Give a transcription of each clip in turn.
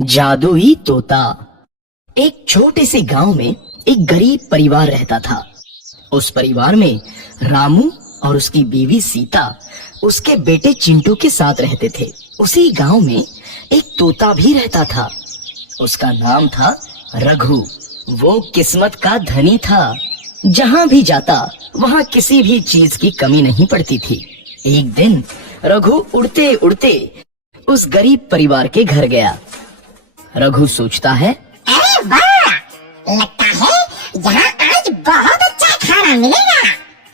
जादुई तोता। एक छोटे से गांव में एक गरीब परिवार रहता था। उस परिवार में रामू और उसकी बीवी सीता उसके बेटे चिंटू के साथ रहते थे। उसी गांव में एक तोता भी रहता था। उसका नाम था रघु। वो किस्मत का धनी था। जहां भी जाता वहां किसी भी चीज की कमी नहीं पड़ती थी। एक दिन रघु उड़ते उड़ते उस गरीब परिवार के घर गया। रघु सोचता है, अरे वाह, लगता है यहाँ आज बहुत अच्छा खाना मिलेगा।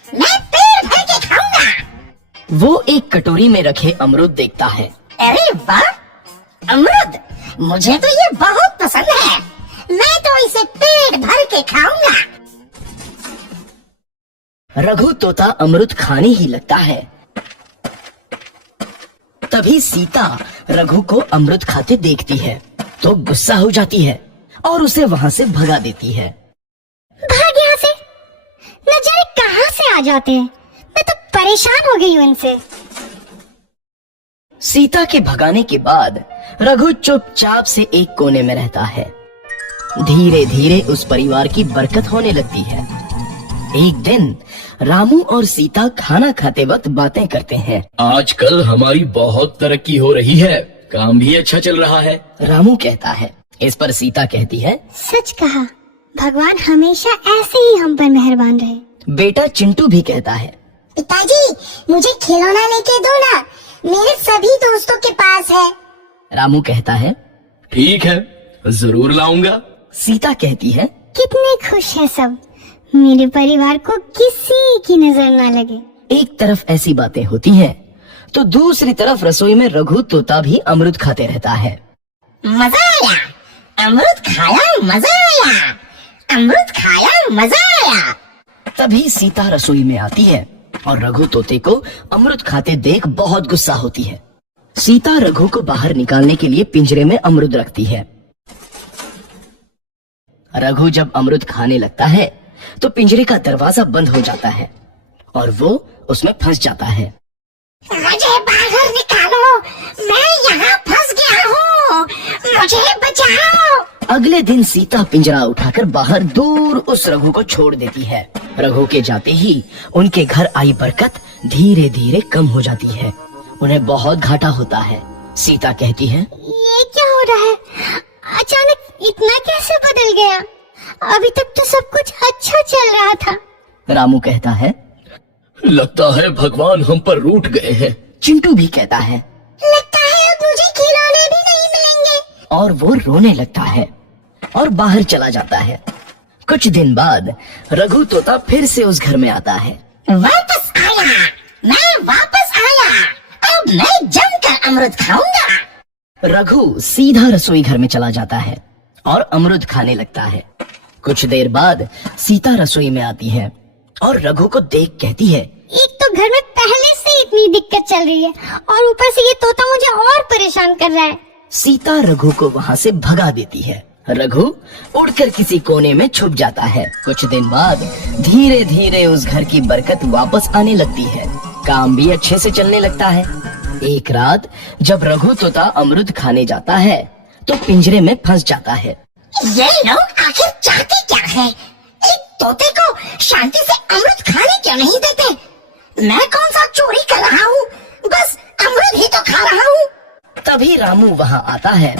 मैं पेट भर के खाऊंगा। वो एक कटोरी में रखे अमरूद देखता है। अरे वाह, अमरूद, मुझे तो ये बहुत पसंद है। मैं तो इसे पेट भर के खाऊंगा। रघु तोता अमरूद खाने ही लगता है। तभी सीता रघु को अमरूद खाते देखती है तो गुस्सा हो जाती है और उसे वहां से भगा देती है। भाग यहाँ से, न जाने कहाँ से आ जाते हैं। मैं तो परेशान हो गई हूँ इनसे। सीता के भगाने के बाद रघु चुपचाप से एक कोने में रहता है। धीरे धीरे उस परिवार की बरकत होने लगती है। एक दिन रामू और सीता खाना खाते वक्त बातें करते हैं। आजकल हमारी बहुत तरक्की हो रही है, काम भी अच्छा चल रहा है। रामू कहता है। इस पर सीता कहती है, सच कहा, भगवान हमेशा ऐसे ही हम पर मेहरबान रहे। बेटा चिंटू भी कहता है, पिताजी, मुझे खिलौना लेके दो ना, मेरे सभी दोस्तों के पास है। रामू कहता है, ठीक है, जरूर लाऊंगा। सीता कहती है, कितने खुश है सब, मेरे परिवार को किसी की नजर ना लगे। एक तरफ ऐसी बातें होती हैं, तो दूसरी तरफ रसोई में रघु तोता भी अमरूद खाते रहता है। मजा आया, अमरूद खाया, मजा आया, अमरूद खाया, मजा आया। तभी सीता रसोई में आती है और रघु तोते को अमरूद खाते देख बहुत गुस्सा होती है। सीता रघु को बाहर निकालने के लिए पिंजरे में अमरूद रखती है। रघु जब अमरूद खाने लगता है तो पिंजरे का दरवाजा बंद हो जाता है और वो उसमें फंस जाता है। मुझे बाहर निकालो, मैं यहाँ फंस गया हूँ, मुझे बचाओ। अगले दिन सीता पिंजरा उठाकर बाहर दूर उस रघु को छोड़ देती है। रघु के जाते ही उनके घर आई बरकत धीरे धीरे कम हो जाती है। उन्हें बहुत घाटा होता है। सीता कहती है, ये क्या हो रहा है, अचानक इतना कैसे बदल गया? अभी तक तो सब कुछ अच्छा चल रहा था। रामू कहता है, लगता है भगवान हम पर रूठ गए हैं। चिंटू भी कहता है, लगता है अब मुझे खिलौने भी नहीं मिलेंगे। और वो रोने लगता है और बाहर चला जाता है। कुछ दिन बाद रघु तोता फिर से उस घर में आता है। वापस आया, मैं वापस आया, अब मैं जमकर अमरूद खाऊंगा। रघु सीधा रसोई घर में चला जाता है और अमरूद खाने लगता है। कुछ देर बाद सीता रसोई में आती है और रघु को देख कहती है, एक तो घर में पहले से इतनी दिक्कत चल रही है और ऊपर से ये तोता मुझे और परेशान कर रहा है। सीता रघु को वहाँ से भगा देती है। रघु उड़कर किसी कोने में छुप जाता है। कुछ दिन बाद धीरे धीरे उस घर की बरकत वापस आने लगती है। काम भी अच्छे से चलने लगता है। एक रात जब रघु तोता अमरूद खाने जाता है तो पिंजरे में फंस जाता है। ये लोग आखिर चाहते क्या है? एक तोते को शांति से अमरूद खाने क्यों नहीं देते? मैं कौन सा चोरी कर रहा हूँ? बस अमरूद ही तो खा रहा हूँ। तभी रामू वहाँ आता है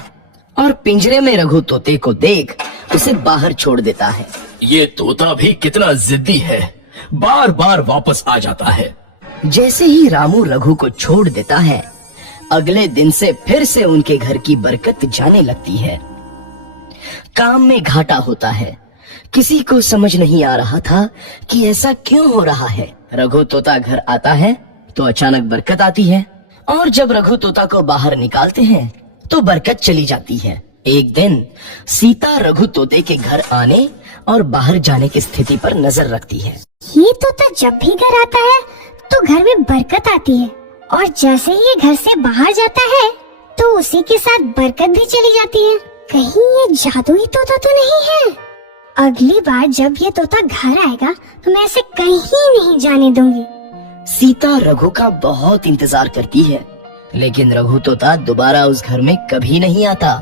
और पिंजरे में रघु तोते को देख उसे बाहर छोड़ देता है। ये तोता भी कितना जिद्दी है, बार बार वापस आ जाता है। जैसे ही रामू रघु को छोड़ देता है, अगले दिन से फिर से उनके घर की बरकत जाने लगती है। काम में घाटा होता है। किसी को समझ नहीं आ रहा था कि ऐसा क्यों हो रहा है। रघु तोता घर आता है तो अचानक बरकत आती है और जब रघु तोता को बाहर निकालते हैं तो बरकत चली जाती है। एक दिन सीता रघु तोते के घर आने और बाहर जाने की स्थिति पर नजर रखती है। ये तोता जब भी घर आता है तो घर में बरकत आती है और जैसे ही ये घर से बाहर जाता है तो उसी के साथ बरकत भी चली जाती है। कहीं ये जादुई तोता तो नहीं है? अगली बार जब ये तोता घर आएगा तो मैं इसे कहीं नहीं जाने दूंगी। सीता रघु का बहुत इंतजार करती है, लेकिन रघु तोता दोबारा उस घर में कभी नहीं आता।